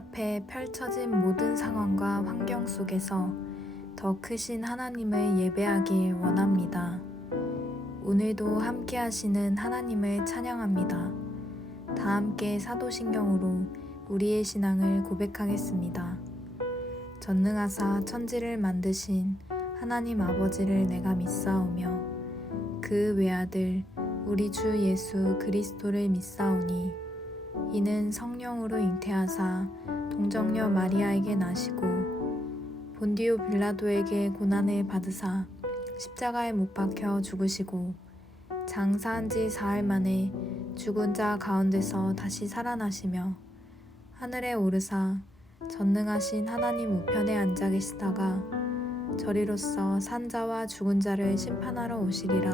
앞에 펼쳐진 모든 상황과 환경 속에서 더 크신 하나님을 예배하길 원합니다. 오늘도 함께 하시는 하나님을 찬양합니다. 다 함께 사도신경으로 우리의 신앙을 고백하겠습니다. 전능하사 천지를 만드신 하나님 아버지를 내가 믿사오며 그 외아들 우리 주 예수 그리스도를 믿사오니 이는 성령으로 잉태하사 동정녀 마리아에게 나시고 본디오 빌라도에게 고난을 받으사 십자가에 못 박혀 죽으시고 장사한 지 사흘 만에 죽은 자 가운데서 다시 살아나시며 하늘에 오르사 전능하신 하나님 우편에 앉아 계시다가 저리로서 산 자와 죽은 자를 심판하러 오시리라.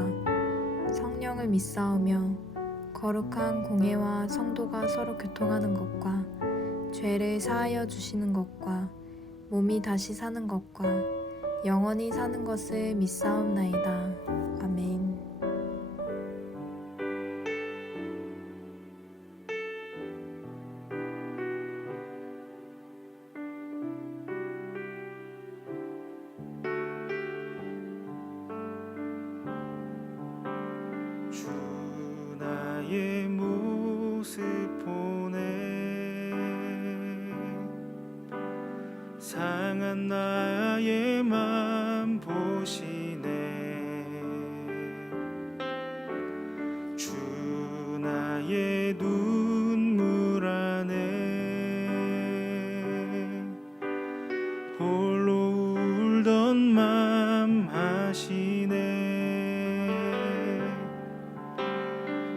성령을 믿사오며 거룩한 공예와 성도가 서로 교통하는 것과 죄를 사하여 주시는 것과 몸이 다시 사는 것과 영원히 사는 것을 믿사옵나이다. 아멘. 주 나의 모습 보네 상한 나의 맘 보시네 주 나의 눈물 안에 홀로 울던 맘 하시네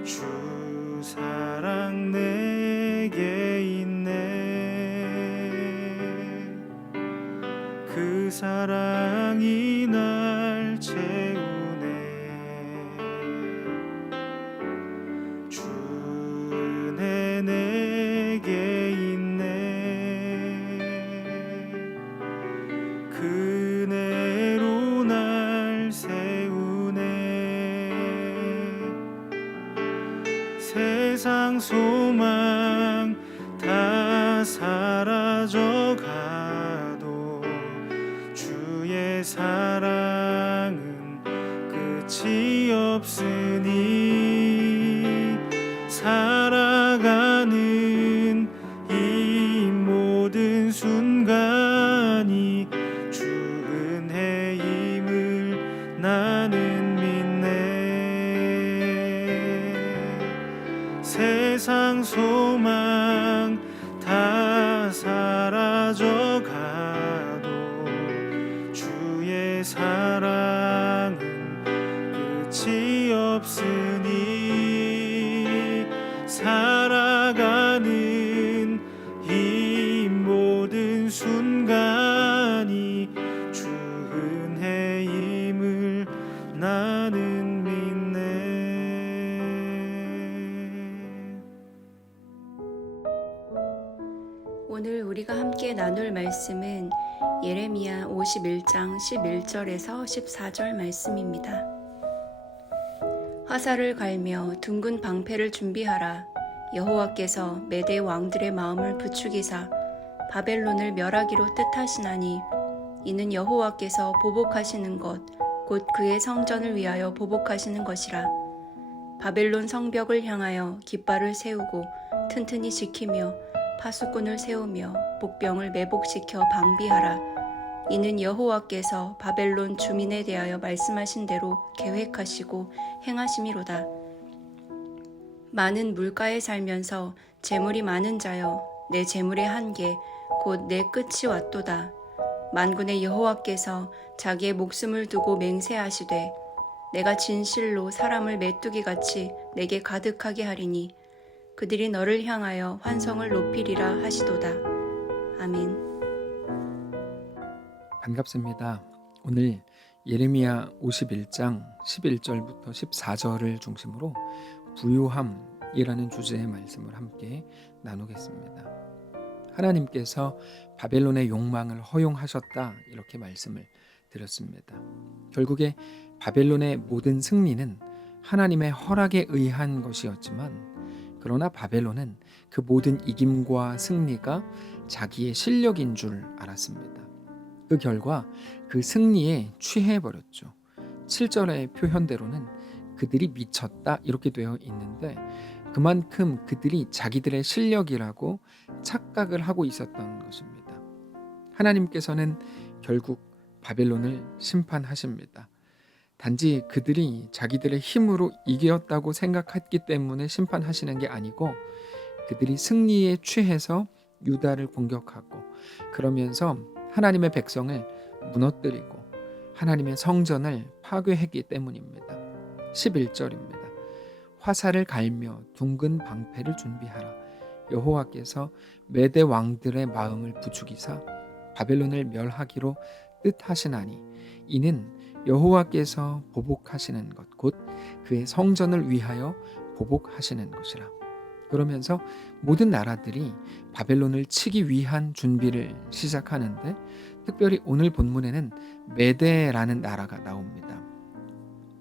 주 사랑 내게 있네 그 사랑이 날 채우네 주 은혜 내게 있네 그 은혜로 날 세우네 세상 소망 다 사라져가도 주의 사랑은 끝이 없으니 살아가는 이 모든 순간이 주 은혜임을 나는 믿네 세상 소망 다 사라져가도 주의 사랑은 끝이 없으니 살아가는 이 모든 순간이 주 은혜임을 나는 믿네. 오늘 우리가 함께 나눌 말씀은 예레미야 51장 11절에서 14절 말씀입니다. 화살을 갈며 둥근 방패를 준비하라. 여호와께서 메대 왕들의 마음을 부추기사 바벨론을 멸하기로 뜻하시나니 이는 여호와께서 보복하시는 것 곧 그의 성전을 위하여 보복하시는 것이라. 바벨론 성벽을 향하여 깃발을 세우고 튼튼히 지키며 파수꾼을 세우며 복병을 매복시켜 방비하라. 이는 여호와께서 바벨론 주민에 대하여 말씀하신 대로 계획하시고 행하심이로다. 많은 물가에 살면서 재물이 많은 자여, 내 재물의 한계 곧 내 끝이 왔도다. 만군의 여호와께서 자기의 목숨을 두고 맹세하시되 내가 진실로 사람을 메뚜기같이 내게 가득하게 하리니 그들이 너를 향하여 환성을 높이리라 하시도다. 아멘. 반갑습니다. 오늘 예레미야 51장 11절부터 14절을 중심으로 부요함이라는 주제의 말씀을 함께 나누겠습니다. 하나님께서 바벨론의 욕망을 허용하셨다 이렇게 말씀을 드렸습니다. 결국에 바벨론의 모든 승리는 하나님의 허락에 의한 것이었지만 그러나 바벨론은 그 모든 이김과 승리가 자기의 실력인 줄 알았습니다. 그 결과 그 승리에 취해버렸죠. 7절의 표현대로는 그들이 미쳤다 이렇게 되어 있는데 그만큼 그들이 자기들의 실력이라고 착각을 하고 있었던 것입니다. 하나님께서는 결국 바벨론을 심판하십니다. 단지 그들이 자기들의 힘으로 이겼다고 생각했기 때문에 심판하시는 게 아니고 그들이 승리에 취해서 유다를 공격하고 그러면서 하나님의 백성을 무너뜨리고 하나님의 성전을 파괴했기 때문입니다. 11절입니다. 화살을 갈며 둥근 방패를 준비하라. 여호와께서 메대 왕들의 마음을 부추기사 바벨론을 멸하기로 뜻하시나니 이는 여호와께서 보복하시는 것 곧 그의 성전을 위하여 보복하시는 것이라. 그러면서 모든 나라들이 바벨론을 치기 위한 준비를 시작하는데 특별히 오늘 본문에는 메대라는 나라가 나옵니다.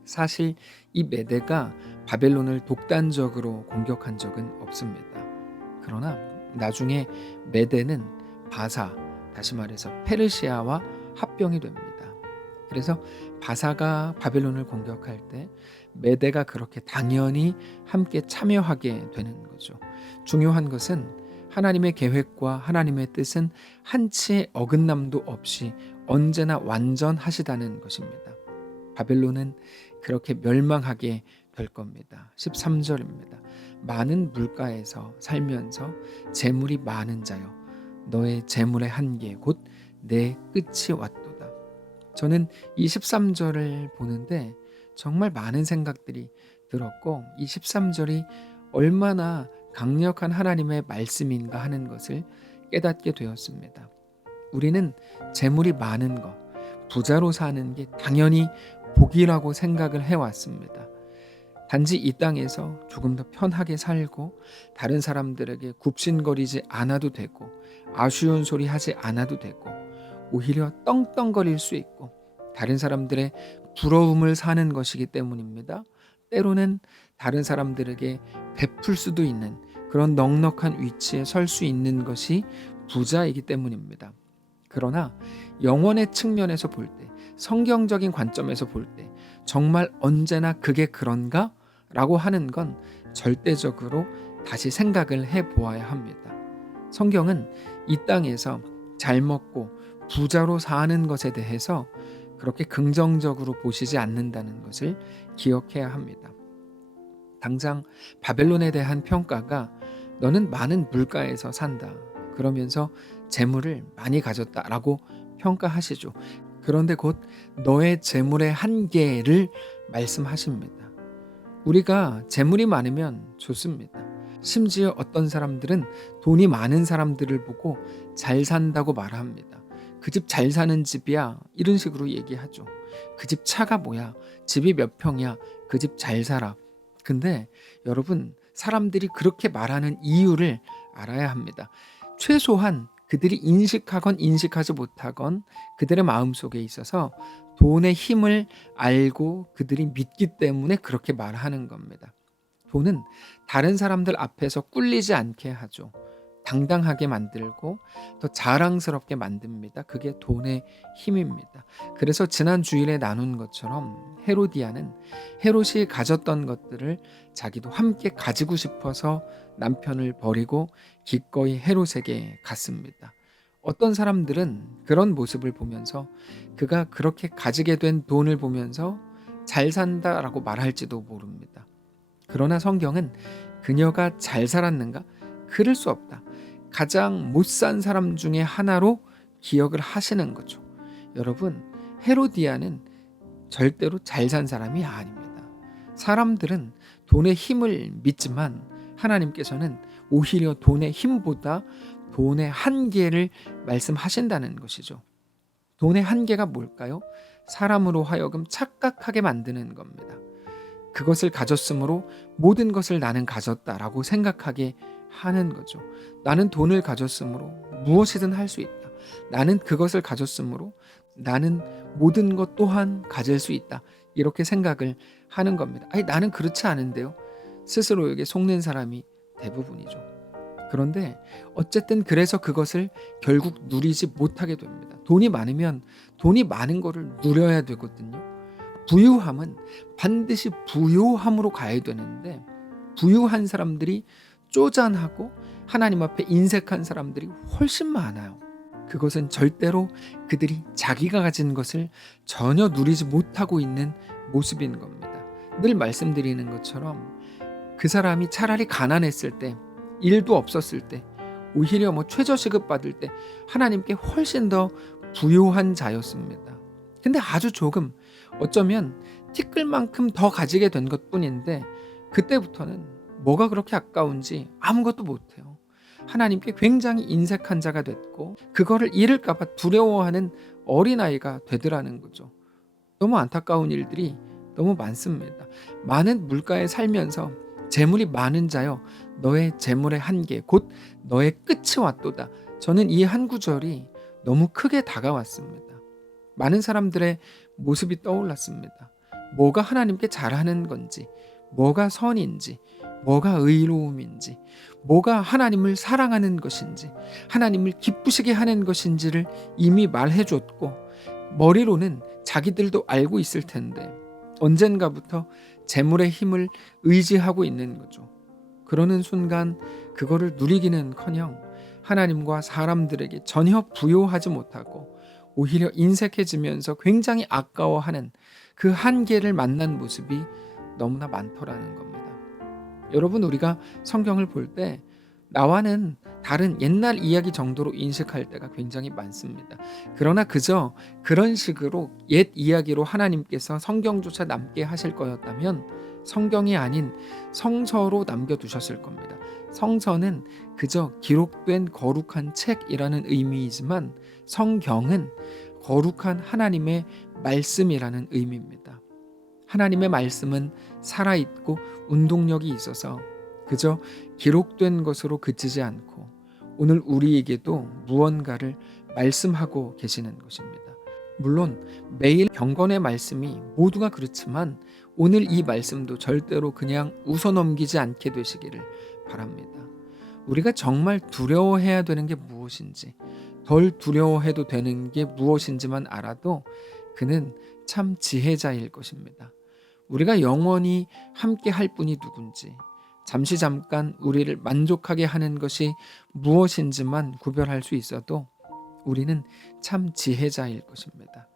사실 이 메대가 바벨론을 독단적으로 공격한 적은 없습니다. 그러나 나중에 메대는 바사, 다시 말해서 페르시아와 합병이 됩니다. 그래서 바사가 바벨론을 공격할 때 메대가 그렇게 당연히 함께 참여하게 되는 거죠. 중요한 것은 하나님의 계획과 하나님의 뜻은 한치의 어긋남도 없이 언제나 완전하시다는 것입니다. 바벨론은 그렇게 멸망하게 될 겁니다. 13절입니다. 많은 물가에서 살면서 재물이 많은 자여 너의 재물의 한계 곧 내 끝이 왔도다. 저는 이 13절을 보는데 정말 많은 생각들이 들었고 이 13절이 얼마나 강력한 하나님의 말씀인가 하는 것을 깨닫게 되었습니다. 우리는 재물이 많은 것, 부자로 사는 게 당연히 복이라고 생각을 해왔습니다. 단지 이 땅에서 조금 더 편하게 살고 다른 사람들에게 굽신거리지 않아도 되고 아쉬운 소리 하지 않아도 되고 오히려 떵떵거릴 수 있고 다른 사람들의 부러움을 사는 것이기 때문입니다. 때로는 다른 사람들에게 베풀 수도 있는 그런 넉넉한 위치에 설 수 있는 것이 부자이기 때문입니다. 그러나 영혼의 측면에서 볼 때, 성경적인 관점에서 볼 때 정말 언제나 그게 그런가? 라고 하는 건 절대적으로 다시 생각을 해보아야 합니다. 성경은 이 땅에서 잘 먹고 부자로 사는 것에 대해서 그렇게 긍정적으로 보시지 않는다는 것을 기억해야 합니다. 당장 바벨론에 대한 평가가 너는 많은 물가에서 산다. 그러면서 재물을 많이 가졌다라고 평가하시죠. 그런데 곧 너의 재물의 한계를 말씀하십니다. 우리가 재물이 많으면 좋습니다. 심지어 어떤 사람들은 돈이 많은 사람들을 보고 잘 산다고 말합니다. 그 집 잘 사는 집이야 이런 식으로 얘기하죠. 그 집 차가 뭐야, 집이 몇 평이야, 그 집 잘 살아. 근데 여러분, 사람들이 그렇게 말하는 이유를 알아야 합니다. 최소한 그들이 인식하건 인식하지 못하건 그들의 마음속에 있어서 돈의 힘을 알고 그들이 믿기 때문에 그렇게 말하는 겁니다. 돈은 다른 사람들 앞에서 꿀리지 않게 하죠. 당당하게 만들고 더 자랑스럽게 만듭니다. 그게 돈의 힘입니다. 그래서 지난 주일에 나눈 것처럼 헤로디아는 헤롯이 가졌던 것들을 자기도 함께 가지고 싶어서 남편을 버리고 기꺼이 헤롯에게 갔습니다. 어떤 사람들은 그런 모습을 보면서 그가 그렇게 가지게 된 돈을 보면서 잘 산다라고 말할지도 모릅니다. 그러나 성경은 그녀가 잘 살았는가? 그럴 수 없다. 가장 못 산 사람 중에 하나로 기억을 하시는 거죠. 여러분, 헤로디아는 절대로 잘 산 사람이 아닙니다. 사람들은 돈의 힘을 믿지만 하나님께서는 오히려 돈의 힘보다 돈의 한계를 말씀하신다는 것이죠. 돈의 한계가 뭘까요? 사람으로 하여금 착각하게 만드는 겁니다. 그것을 가졌으므로 모든 것을 나는 가졌다라고 생각하게 하는 거죠. 나는 돈을 가졌으므로 무엇이든 할 수 있다. 나는 그것을 가졌으므로 나는 모든 것 또한 가질 수 있다. 이렇게 생각을 하는 겁니다. 아니, 나는 그렇지 않은데요. 스스로에게 속는 사람이 대부분이죠. 그런데 어쨌든 그래서 그것을 결국 누리지 못하게 됩니다. 돈이 많으면 돈이 많은 거를 누려야 되거든요. 부유함은 반드시 부요함으로 가야 되는데 부유한 사람들이 쪼잔하고 하나님 앞에 인색한 사람들이 훨씬 많아요. 그것은 절대로 그들이 자기가 가진 것을 전혀 누리지 못하고 있는 모습인 겁니다. 늘 말씀드리는 것처럼 그 사람이 차라리 가난했을 때, 일도 없었을 때, 오히려 최저시급 받을 때 하나님께 훨씬 더 부요한 자였습니다. 근데 아주 조금, 어쩌면 티끌만큼 더 가지게 된 것뿐인데 그때부터는 뭐가 그렇게 아까운지 아무것도 못해요. 하나님께 굉장히 인색한 자가 됐고 그거를 잃을까 봐 두려워하는 어린아이가 되더라는 거죠. 너무 안타까운 일들이 너무 많습니다. 많은 물가에 살면서 재물이 많은 자여 너의 재물의 한계 곧 너의 끝이 왔도다. 저는 이 한 구절이 너무 크게 다가왔습니다. 많은 사람들의 모습이 떠올랐습니다. 뭐가 하나님께 잘하는 건지, 뭐가 선인지, 뭐가 의로움인지, 뭐가 하나님을 사랑하는 것인지, 하나님을 기쁘시게 하는 것인지를 이미 말해줬고 머리로는 자기들도 알고 있을 텐데 언젠가부터 재물의 힘을 의지하고 있는 거죠. 그러는 순간 그거를 누리기는커녕 하나님과 사람들에게 전혀 부요하지 못하고 오히려 인색해지면서 굉장히 아까워하는 그 한계를 만난 모습이 너무나 많더라는 겁니다. 여러분, 우리가 성경을 볼 때 나와는 다른 옛날 이야기 정도로 인식할 때가 굉장히 많습니다. 그러나 그저 그런 식으로 옛 이야기로 하나님께서 성경조차 남게 하실 거였다면 성경이 아닌 성서로 남겨두셨을 겁니다. 성서는 그저 기록된 거룩한 책이라는 의미이지만 성경은 거룩한 하나님의 말씀이라는 의미입니다. 하나님의 말씀은 살아있고 운동력이 있어서 그저 기록된 것으로 그치지 않고 오늘 우리에게도 무언가를 말씀하고 계시는 것입니다. 물론 매일 경건의 말씀이 모두가 그렇지만 오늘 이 말씀도 절대로 그냥 웃어넘기지 않게 되시기를 바랍니다. 우리가 정말 두려워해야 되는 게 무엇인지, 덜 두려워해도 되는 게 무엇인지만 알아도 그는 참 지혜자일 것입니다. 우리가 영원히 함께 할 분이 누군지, 잠시 잠깐 우리를 만족하게 하는 것이 무엇인지만 구별할 수 있어도 우리는 참 지혜자일 것입니다.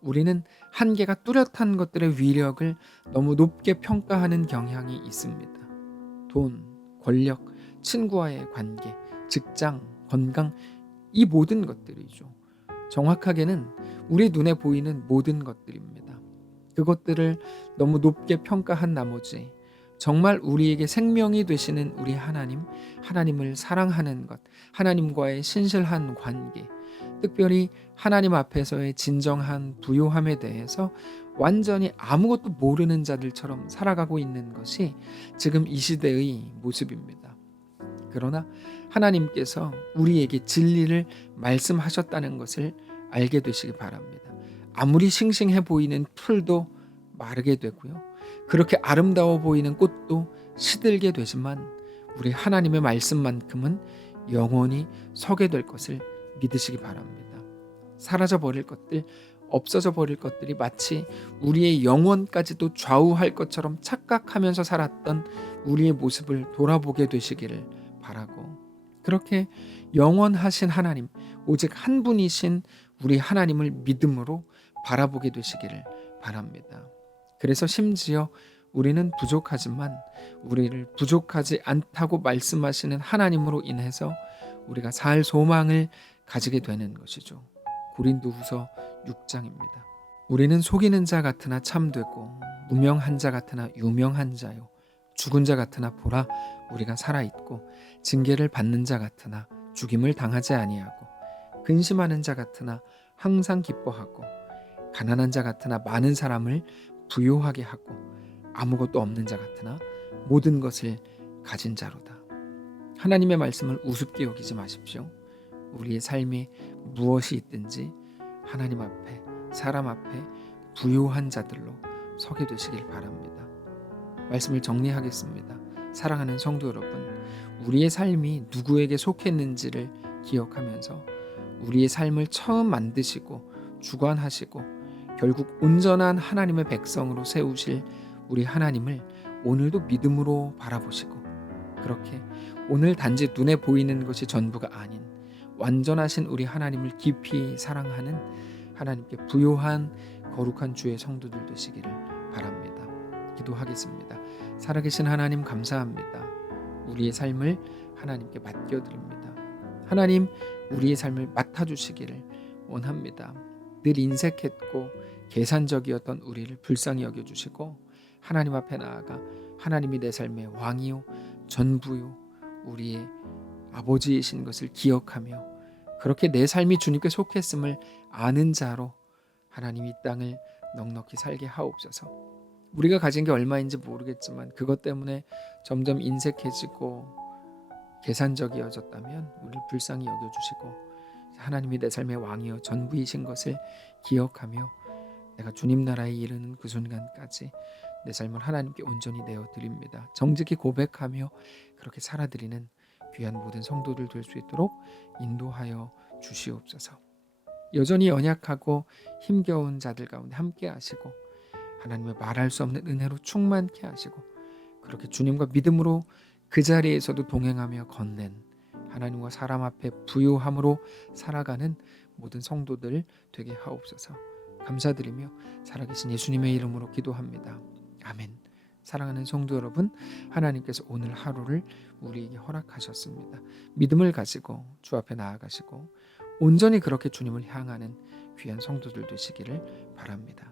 우리는 한계가 뚜렷한 것들의 위력을 너무 높게 평가하는 경향이 있습니다. 돈, 권력, 친구와의 관계, 직장, 건강, 이 모든 것들이죠. 정확하게는 우리 눈에 보이는 모든 것들입니다. 그것들을 너무 높게 평가한 나머지 정말 우리에게 생명이 되시는 우리 하나님을 사랑하는 것, 하나님과의 신실한 관계, 특별히 하나님 앞에서의 진정한 부요함에 대해서 완전히 아무것도 모르는 자들처럼 살아가고 있는 것이 지금 이 시대의 모습입니다. 그러나 하나님께서 우리에게 진리를 말씀하셨다는 것을 알게 되시기 바랍니다. 아무리 싱싱해 보이는 풀도 마르게 되고요. 그렇게 아름다워 보이는 꽃도 시들게 되지만 우리 하나님의 말씀만큼은 영원히 서게 될 것을 믿으시기 바랍니다. 사라져 버릴 것들, 없어져 버릴 것들이 마치 우리의 영혼까지도 좌우할 것처럼 착각하면서 살았던 우리의 모습을 돌아보게 되시기를 바라고, 그렇게 영원하신 하나님, 오직 한 분이신 우리 하나님을 믿음으로 바라보게 되시기를 바랍니다. 그래서 심지어 우리는 부족하지만 우리를 부족하지 않다고 말씀하시는 하나님으로 인해서 우리가 살 소망을 가지게 되는 것이죠. 고린도후서 6장입니다. 우리는 속이는 자 같으나 참되고 무명한 자 같으나 유명한 자요, 죽은 자 같으나 보라 우리가 살아있고 징계를 받는 자 같으나 죽임을 당하지 아니하고 근심하는 자 같으나 항상 기뻐하고 가난한 자 같으나 많은 사람을 부요하게 하고 아무것도 없는 자 같으나 모든 것을 가진 자로다. 하나님의 말씀을 우습게 여기지 마십시오. 우리의 삶에 무엇이 있든지 하나님 앞에, 사람 앞에 부요한 자들로 서게 되시길 바랍니다. 말씀을 정리하겠습니다. 사랑하는 성도 여러분, 우리의 삶이 누구에게 속했는지를 기억하면서 우리의 삶을 처음 만드시고 주관하시고 결국 온전한 하나님의 백성으로 세우실 우리 하나님을 오늘도 믿음으로 바라보시고 그렇게 오늘 단지 눈에 보이는 것이 전부가 아닌 완전하신 우리 하나님을 깊이 사랑하는 하나님께 부요한 거룩한 주의 성도들 되시기를 바랍니다. 기도하겠습니다. 살아계신 하나님 감사합니다. 우리의 삶을 하나님께 맡겨드립니다. 하나님 우리의 삶을 맡아주시기를 원합니다. 늘 인색했고 계산적이었던 우리를 불쌍히 여겨주시고 하나님 앞에 나아가 하나님이 내 삶의 왕이요 전부요 우리의 아버지이신 것을 기억하며 그렇게 내 삶이 주님께 속했음을 아는 자로 하나님 이 땅을 넉넉히 살게 하옵소서. 우리가 가진 게 얼마인지 모르겠지만 그것 때문에 점점 인색해지고 계산적이어졌다면 우리를 불쌍히 여겨주시고 하나님이 내 삶의 왕이요 전부이신 것을 기억하며 내가 주님 나라에 이르는 그 순간까지 내 삶을 하나님께 온전히 내어드립니다. 정직히 고백하며 그렇게 살아드리는 귀한 모든 성도들 될 수 있도록 인도하여 주시옵소서. 여전히 연약하고 힘겨운 자들 가운데 함께 하시고 하나님의 말할 수 없는 은혜로 충만케 하시고 그렇게 주님과 믿음으로 그 자리에서도 동행하며 건넨 하나님과 사람 앞에 부요함으로 살아가는 모든 성도들 되게 하옵소서. 감사드리며 살아계신 예수님의 이름으로 기도합니다. 아멘. 사랑하는 성도 여러분, 하나님께서 오늘 하루를 우리에게 허락하셨습니다. 믿음을 가지고 주 앞에 나아가시고 온전히 그렇게 주님을 향하는 귀한 성도들 되시기를 바랍니다.